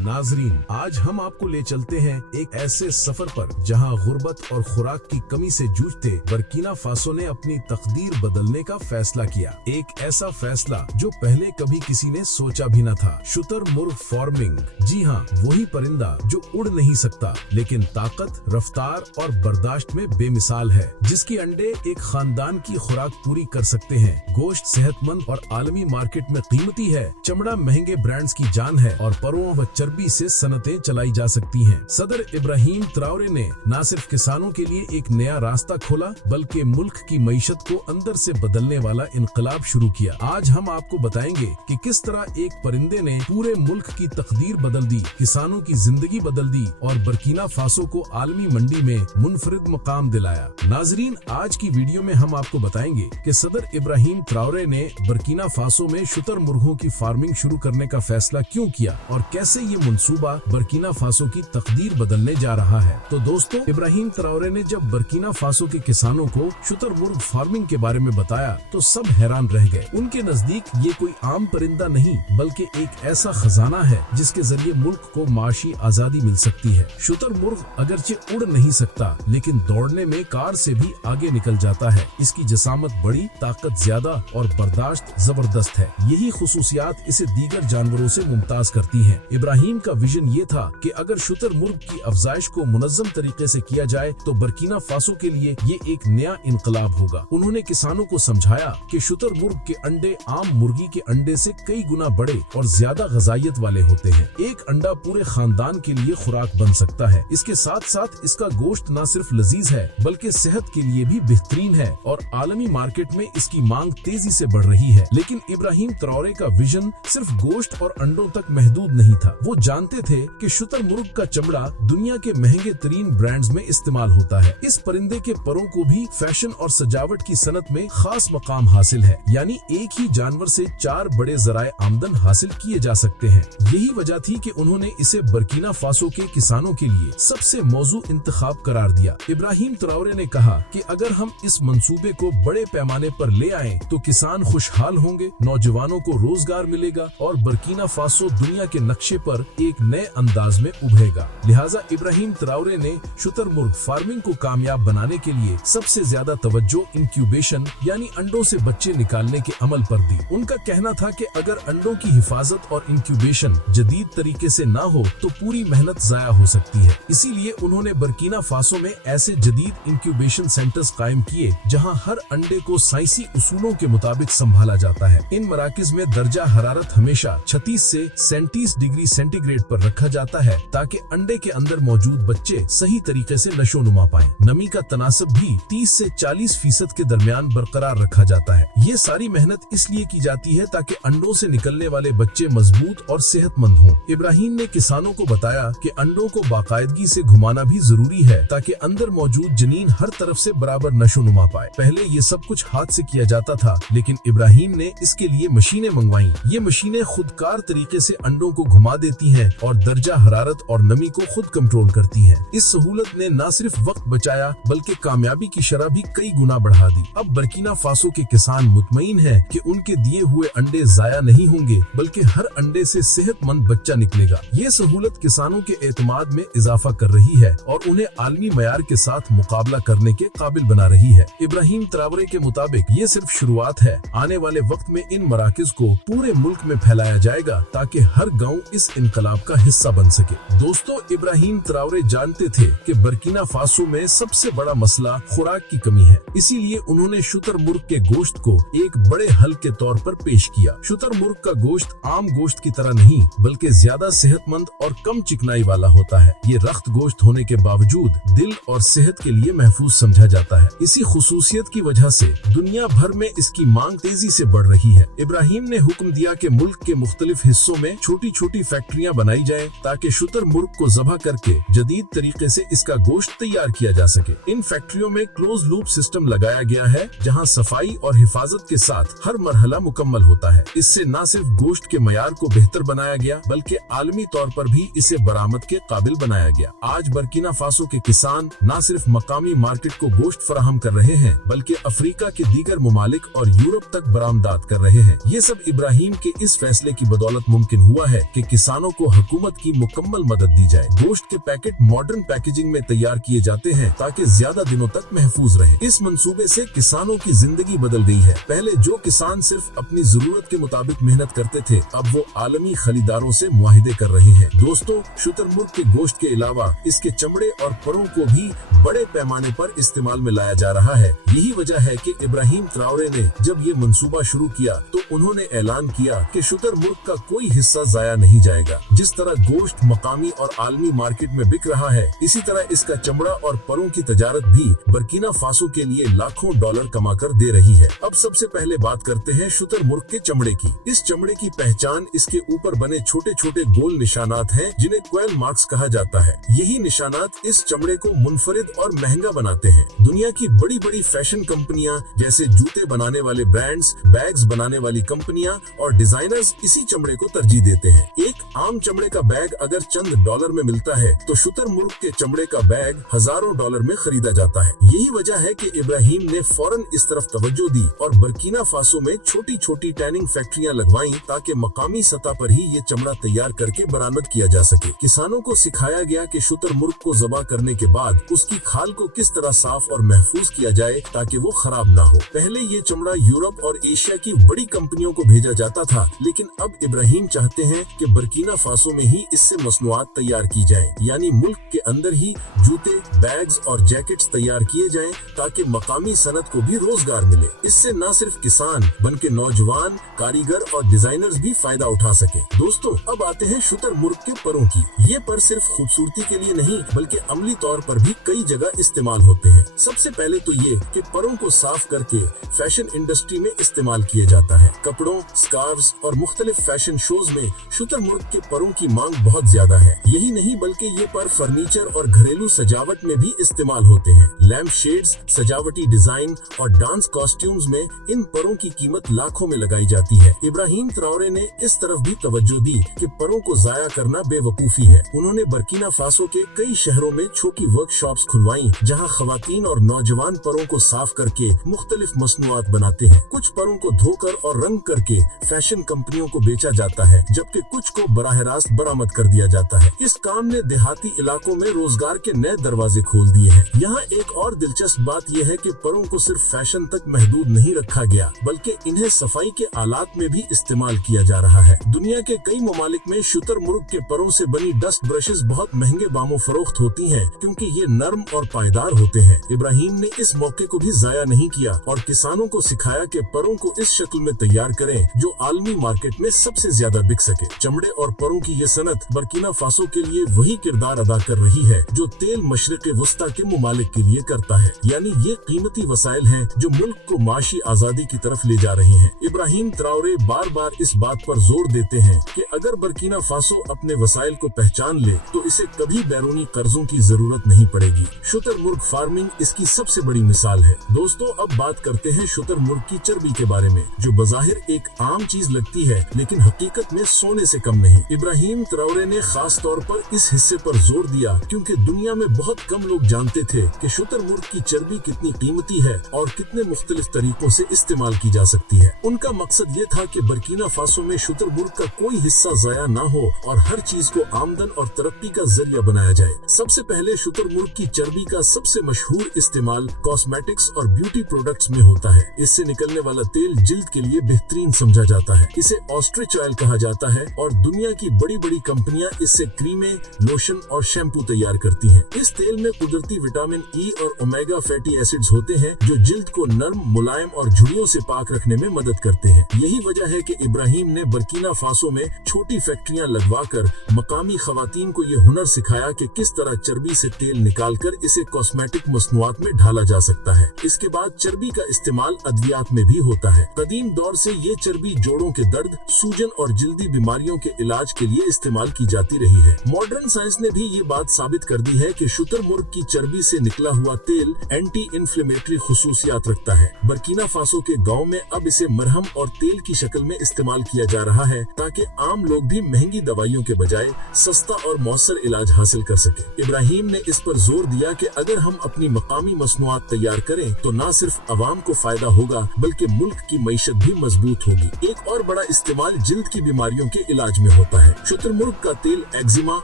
नाजरीन, आज हम आपको ले चलते हैं एक ऐसे सफर पर जहां गुर्बत और खुराक की कमी से जूझते बर्किना फासो ने अपनी तकदीर बदलने का फैसला किया। एक ऐसा फैसला जो पहले कभी किसी ने सोचा भी न था। शुतुरमुर्ग फार्मिंग। जी हाँ, वही परिंदा जो उड़ नहीं सकता लेकिन ताकत, रफ्तार और बर्दाश्त में बेमिसाल है, जिसके अंडे एक खानदान की खुराक पूरी कर सकते हैं। गोश्त सेहतमंद और आलमी मार्केट में कीमती है, चमड़ा महंगे ब्रांड्स की जान है और परों व चर्बी से सनतें चलाई जा सकती हैं। सदर इब्राहिम ट्राओरे ने न सिर्फ किसानों के लिए एक नया रास्ता खोला बल्कि मुल्क की मईशत को अंदर से बदलने वाला इनकलाब शुरू किया। आज हम आपको बताएंगे कि किस तरह एक परिंदे ने पूरे मुल्क की तकदीर बदल दी, किसानों की जिंदगी बदल दी और बर्किना फासो को आलमी मंडी में मुनफरिद मकाम दिलाया। नाजरीन, आज की वीडियो में हम आपको बताएंगे कि सदर इब्राहिम ट्राओरे ने बर्किना फासो में शुतुरमुर्गों की फार्मिंग शुरू करने का फैसला क्यों किया और कैसे ये मंसूबा बर्किना फासो की तकदीर बदलने जा रहा है। तो दोस्तों, इब्राहिम ट्राओरे ने जब बर्किना फासो के किसानों को शुतुरमुर्ग फार्मिंग के बारे में बताया तो सब हैरान रह गए। उनके नजदीक ये कोई आम परिंदा नहीं बल्कि एक ऐसा खजाना है जिसके जरिए मुल्क को माशी आजादी मिल सकती है। शुतुरमुर्ग अगरचे उड़ नहीं सकता लेकिन दौड़ने में कार से भी आगे निकल जाता है। इसकी जसामत बड़ी, ताकत ज्यादा और बर्दाश्त जबरदस्त है। यही खुसूसियात इसे दीगर जानवरों से मुमताज करती हैं। इब्राहिम का विजन ये था कि अगर शुतुरमुर्ग की अफजाइश को मुनज़्ज़म तरीके से किया जाए तो बर्किना फासो के लिए ये एक नया इनकलाब होगा। उन्होंने किसानों को समझाया कि शुतुरमुर्ग के अंडे आम मुर्गी के अंडे से कई गुना बड़े और ज्यादा ग़िज़ाइयत वाले होते हैं। एक अंडा पूरे खानदान के लिए खुराक बन सकता है। इसके साथ साथ इसका गोश्त न सिर्फ लजीज है बल्कि सेहत के लिए भी बेहतरीन है और आलमी मार्केट में इसकी मांग तेजी से बढ़ रही है। लेकिन इब्राहिम ट्राओरे का विजन सिर्फ गोश्त और अंडों तक महदूद नहीं था। वो जानते थे कि शुतुरमुर्ग का चमड़ा दुनिया के महंगे तरीन ब्रांड्स में इस्तेमाल होता है। इस परिंदे के परों को भी फैशन और सजावट की सनत में खास मकाम हासिल है, यानी एक ही जानवर से 4 बड़े जराए आमदन हासिल किए जा सकते हैं। यही वजह थी कि उन्होंने इसे बर्किना फासो के किसानों के लिए सबसे मौजू इंतखाब करार दिया। इब्राहिम ट्राओरे ने कहा कि अगर हम इस मंसूबे को बड़े पैमाने पर ले आए तो किसान खुशहाल होंगे, नौजवानों को रोजगार मिलेगा और बर्किना फासो दुनिया के नक्शे पर एक नए अंदाज में उभरेगा। लिहाजा इब्राहिम ट्राओरे ने शुतुरमुर्ग फार्मिंग को कामयाब बनाने के लिए सबसे ज्यादा तवज्जो इंक्यूबेशन यानी अंडों से बच्चे निकालने के अमल पर दी। उनका कहना था कि अगर अंडों की हिफाजत और इंक्यूबेशन जदीद तरीके से ना हो तो पूरी मेहनत जाया हो सकती है। इसीलिए उन्होंने बर्किना फासो में ऐसे जदीद इंक्यूबेशन सेंटर्स कायम किए जहां हर अंडे को साइंसी उसूलों के मुताबिक संभाला जाता है। इन मराकिज में दर्जा हरारत हमेशा 36 से 37 डिग्री सेंटीग्रेड पर रखा जाता है ताकि अंडे के अंदर मौजूद बच्चे सही तरीके से नशोनुमा पाएं। नमी का तनासब भी 30 से 40% के दरमियान बरकरार रखा जाता है। ये सारी मेहनत इसलिए की जाती है ताकि अंडों से निकलने वाले बच्चे मजबूत और सेहतमंद हों। इब्राहिम ने किसानों को बताया कि अंडों को बाकायदगी से घुमाना भी जरूरी है ताकि अंदर मौजूद जनीन हर तरफ से बराबर नशोनुमा पाए। पहले ये सब कुछ हाथ से किया जाता था लेकिन इब्राहिम ने इसके लिए मशीनें मंगवाई। ये मशीनें खुदकार तरीके से अंडों को घुमा देती हैं और दर्जा हरारत और नमी को खुद कंट्रोल करती हैं। इस सहूलत ने न सिर्फ वक्त बचाया बल्कि कामयाबी की शरह भी कई गुना बढ़ा दी। अब बर्किना फासो के किसान मुतमईन हैं कि उनके दिए हुए अंडे जाया नहीं होंगे बल्कि हर अंडे से सेहतमंद बच्चा निकलेगा। ये सहूलत किसानों के एतमाद में इजाफा कर रही है और उन्हें आलमी मयार के साथ मुकाबला करने के काबिल बना रही है। इब्राहिम ट्राओरे के मुताबिक ये सिर्फ शुरुआत है। आने वाले वक्त में इन मराकिज को पूरे मुल्क में फैलाया जाएगा ताकि हर गाँव इस इनकलाब का हिस्सा बन सके। दोस्तों, इब्राहिम ट्राओरे जानते थे कि बर्किना फासो में सबसे बड़ा मसला खुराक की कमी है। इसीलिए उन्होंने शुतुरमुर्ग के गोश्त को एक बड़े हल के तौर पर पेश किया। शुतुरमुर्ग का गोश्त आम गोश्त की तरह नहीं बल्कि ज्यादा सेहतमंद और कम चिकनाई वाला होता है। ये रख्त गोश्त होने के बावजूद दिल और सेहत के लिए महफूज समझा जाता है। इसी खुसूसियत की वजह से दुनिया भर में इसकी मांग तेजी से बढ़ रही है। इब्राहिम ने हुक्म दिया कि मुल्क के मुख्तलिफ हिस्सों में छोटी छोटी फैक्ट्रियां बनाई जाए ताकि शुतुरमुर्ग को ज़बह करके जदीद तरीके से इसका गोश्त तैयार किया जा सके। इन फैक्ट्रियों में क्लोज लूप सिस्टम लगाया गया है जहां सफाई और हिफाजत के साथ हर मरहला मुकम्मल होता है। इससे न सिर्फ गोश्त के मयार को बेहतर बनाया गया बल्कि आलमी तौर पर भी इसे बरामद के काबिल बनाया गया। आज बर्किना फासो के किसान न सिर्फ मकामी मार्केट को गोश्त फराहम कर रहे हैं बल्कि अफ्रीका के दीगर ममालिक और यूरोप तक बरामदात कर रहे हैं। ये सब इब्राहिम के इस फैसले की बदौलत मुमकिन हुआ है कि किसानों किसानों को हुकूमत की मुकम्मल मदद दी जाए। गोश्त के पैकेट मॉडर्न पैकेजिंग में तैयार किए जाते हैं ताकि ज्यादा दिनों तक महफूज रहे। इस मंसूबे से किसानों की जिंदगी बदल गई है। पहले जो किसान सिर्फ अपनी जरूरत के मुताबिक मेहनत करते थे, अब वो आलमी खरीदारों से मुआहिदे कर रहे हैं। दोस्तों, शुतुरमुर्ग के गोश्त के अलावा इसके चमड़े और परों को भी बड़े पैमाने पर इस्तेमाल में लाया जा रहा है। यही वजह है कि इब्राहिम ट्राओरे ने जब ये मंसूबा शुरू किया तो उन्होंने ऐलान किया कि शुतुरमुर्ग का कोई हिस्सा जाया नहीं जाएगा। जिस तरह गोश्त मकामी और आलमी मार्केट में बिक रहा है, इसी तरह इसका चमड़ा और परों की तजारत भी बर्किना फासो के लिए लाखों डॉलर कमा कर दे रही है। अब सबसे पहले बात करते हैं शुतुरमुर्ग के चमड़े की। इस चमड़े की पहचान इसके ऊपर बने छोटे छोटे गोल निशानात हैं, जिन्हें क्वेल मार्क्स कहा जाता है। यही निशानात इस चमड़े को मुनफरिद और महंगा बनाते हैं। दुनिया की बड़ी बड़ी फैशन कंपनियां जैसे जूते बनाने वाले ब्रांड्स, बैग्स बनाने वाली कंपनियां और डिजाइनर्स इसी चमड़े को तरजीह देते हैं। एक आम चमड़े का बैग अगर चंद डॉलर में मिलता है तो शुतुरमुर्ग के चमड़े का बैग हजारों डॉलर में खरीदा जाता है। यही वजह है कि इब्राहिम ने फौरन इस तरफ तवज्जो दी और बर्किना फासो में छोटी छोटी टैनिंग फैक्ट्रियां लगवाई ताकि मकामी सतह पर ही ये चमड़ा तैयार करके बरामद किया जा सके। किसानों को सिखाया गया कि शुतुरमुर्ग को ज़बा करने के बाद उसकी खाल को किस तरह साफ और महफूज किया जाए ताकि वो खराब ना हो। पहले ये चमड़ा यूरोप और एशिया की बड़ी कंपनियों को भेजा जाता था, लेकिन अब इब्राहिम चाहते हैं कि बर्किना फासो में ही इससे मसनूआत तैयार की जाए, यानी मुल्क के अंदर ही जूते, बैग्स और जैकेट्स तैयार किए जाएं ताकि मकामी सनत को भी रोजगार मिले। इससे न सिर्फ किसान बल्कि नौजवान, कारीगर और डिजाइनर्स भी फायदा उठा सके। दोस्तों, अब आते हैं शुतुरमुर्ग के परों की। ये पर सिर्फ खूबसूरती के लिए नहीं बल्कि अमली तौर पर भी कई जगह इस्तेमाल होते हैं। सबसे पहले तो ये कि परों को साफ करके फैशन इंडस्ट्री में इस्तेमाल किया जाता है। कपड़ों, स्कार्व्स और मुख्तलिफ फैशन शोज में शुतुरमुर्ग के परों की मांग बहुत ज्यादा है। यही नहीं बल्कि ये पर फर्नीचर और घरेलू सजावट में भी इस्तेमाल होते हैं। लैम्प शेड्स, सजावटी डिजाइन और डांस कॉस्ट्यूम्स में इन परों की कीमत लाखों में लगाई जाती है। इब्राहिम ट्राओरे ने इस तरफ भी तवज्जो दी कि परों को जाया करना बेवकूफी है। उन्होंने बर्किना फासो के कई शहरों में छोटी वर्कशॉप्स खुलवाई जहां खवातीन और नौजवान परों को साफ करके मुख्तलिफ मसनूआत बनाते हैं। कुछ परों को धोकर और रंग करके फैशन कंपनियों को बेचा जाता है, जबकि कुछ को बराह रास्त बरामद कर दिया जाता है। इस काम ने देहाती इलाकों में रोजगार के नए दरवाजे खोल दिए हैं। यहाँ एक और दिलचस्प बात यह है कि परों को सिर्फ फैशन तक महदूद नहीं रखा गया, बल्कि इन्हें सफाई के आलात में भी इस्तेमाल किया जा रहा है। दुनिया के कई ममालिक में शुतुरमुर्ग के परों से बनी डस्ट ब्रशेस बहुत महंगे दामों फरोख्त होती हैं, क्योंकि ये नर्म और पायदार होते हैं। इब्राहिम ने इस मौके को भी जाया नहीं किया और किसानों को सिखाया कि परों को इस शक्ल में तैयार करें जो आलमी मार्केट में सबसे ज्यादा बिक सके। चमड़े और परों की ये सनत बर्किना फासो के लिए वही किरदार अदा कर रही है जो तेल मशरिक़े वस्ता के ममालिक के लिए करता है, यानी ये कीमती वसाइल हैं जो मुल्क को माशी आजादी की तरफ ले जा रहे हैं। इब्राहिम ट्राओरे बार बार इस बात पर जोर देते हैं कि अगर बर्किना फासो अपने वसाइल को पहचान ले तो इसे कभी बैरूनी कर्जों की जरूरत नहीं पड़ेगी। शुतुरमुर्ग फार्मिंग इसकी सबसे बड़ी मिसाल है। दोस्तों, अब बात करते हैं शुतुरमुर्ग की चर्बी के बारे में, जो बज़ाहिर एक आम चीज लगती है लेकिन हकीकत में सोने से कम नहीं। इब्राहिम ट्राओरे ने खास तौर पर इस हिस्से पर जोर दिया क्योंकि दुनिया में बहुत कम लोग जानते थे कि शुतुरमुर्ग की चर्बी कितनी कीमती है और कितने मुख्तलिफ तरीकों से इस्तेमाल की जा सकती है। उनका मकसद ये था कि बर्किना फासो में शुतुरमुर्ग का कोई हिस्सा जाया ना हो और हर चीज को आमदन और तरक्की का जरिया बनाया जाए। सबसे पहले शुतुरमुर्ग की चर्बी का सबसे मशहूर इस्तेमाल कॉस्मेटिक्स और ब्यूटी प्रोडक्ट्स में होता है। इससे निकलने वाला तेल जिल्द के लिए बेहतरीन समझा जाता है। इसे ऑस्ट्रिच ऑयल कहा जाता है और दुनिया की बड़ी बड़ी कंपनियां इससे क्रीमें, लोशन और शैम्पू तैयार करती हैं। इस तेल में कुदरती विटामिन ई और ओमेगा फैटी एसिड्स होते हैं जो जिल्द को नर्म, मुलायम और झुर्रियों से पाक रखने में मदद करते हैं। यही वजह है कि इब्राहिम ने बर्किना फासो में छोटी फैक्ट्रियां लगवाकर मकामी खवातीन को ये हुनर सिखाया कि किस तरह चर्बी से तेल निकालकर इसे कॉस्मेटिक मसनूआत में ढाला जा सकता है। इसके बाद चर्बी का इस्तेमाल अद्वियात में भी होता है। कदीम दौर से ये चर्बी जोड़ों के दर्द, सूजन और जिल्दी बीमारियों के इलाज के लिए इस्तेमाल की जाती रही है। मॉडर्न साइंस ने भी ये बात साबित कर दी है कि शुतुरमुर्ग की चर्बी से निकला हुआ तेल एंटी इन्फ्लेमेटरी खुसूसियात रखता है। बर्किना फासो के गाँव में अब इसे मरहम और तेल की शक्ल में इस्तेमाल किया जा रहा है ताकि आम लोग भी महंगी दवाइयों के बजाय सस्ता और मौसर इलाज हासिल कर सके। इब्राहिम ने इस पर जोर दिया कि अगर हम अपनी मकामी मसनूआत तैयार करें तो न सिर्फ अवाम को फायदा होगा बल्कि मुल्क की मईशत भी मजबूत होगी। एक और बड़ा इस्तेमाल जिल्द की बीमारियों के इलाज में होता है। होता है। शुतुरमुर्ग का तेल एक्जिमा,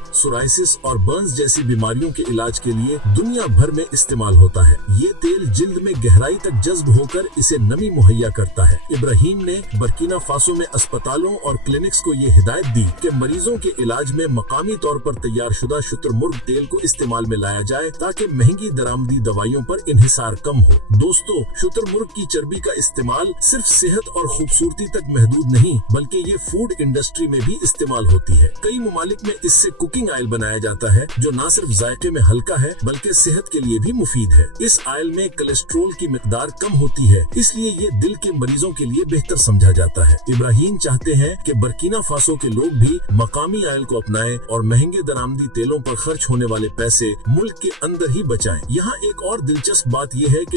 सोराइसिस और बर्न्स जैसी बीमारियों के इलाज के लिए दुनिया भर में इस्तेमाल होता है। ये तेल जिल्द में गहराई तक जज्ब होकर इसे नमी मुहैया करता है। इब्राहिम ने बर्किना फासो में अस्पतालों और क्लिनिक्स को ये हिदायत दी कि मरीजों के इलाज में मकामी तौर पर तैयार शुदा शुतुरमुर्ग तेल को इस्तेमाल में लाया जाए ताकि महंगी दरामदी दवाइयों पर इन्हिसार कम हो। दोस्तों, शुतुरमुर्ग की चर्बी का इस्तेमाल सिर्फ सेहत और खूबसूरती तक महदूद नहीं, बल्कि ये फूड इंडस्ट्री में भी इस्तेमाल होती है। कई मुमालिक में इससे कुकिंग ऑयल बनाया जाता है जो न सिर्फ जायके में हल्का है बल्कि सेहत के लिए भी मुफीद है। इस ऑयल में कोलेस्ट्रॉल की मिकदार कम होती है, इसलिए ये दिल के मरीजों के लिए बेहतर समझा जाता है। इब्राहिम चाहते हैं कि बर्किना फासो के लोग भी मकामी ऑयल को अपनाएं और महंगे दरामदी तेलों पर खर्च होने वाले पैसे मुल्क के अंदर ही बचाएं। यहाँ एक और दिलचस्प बात यह है कि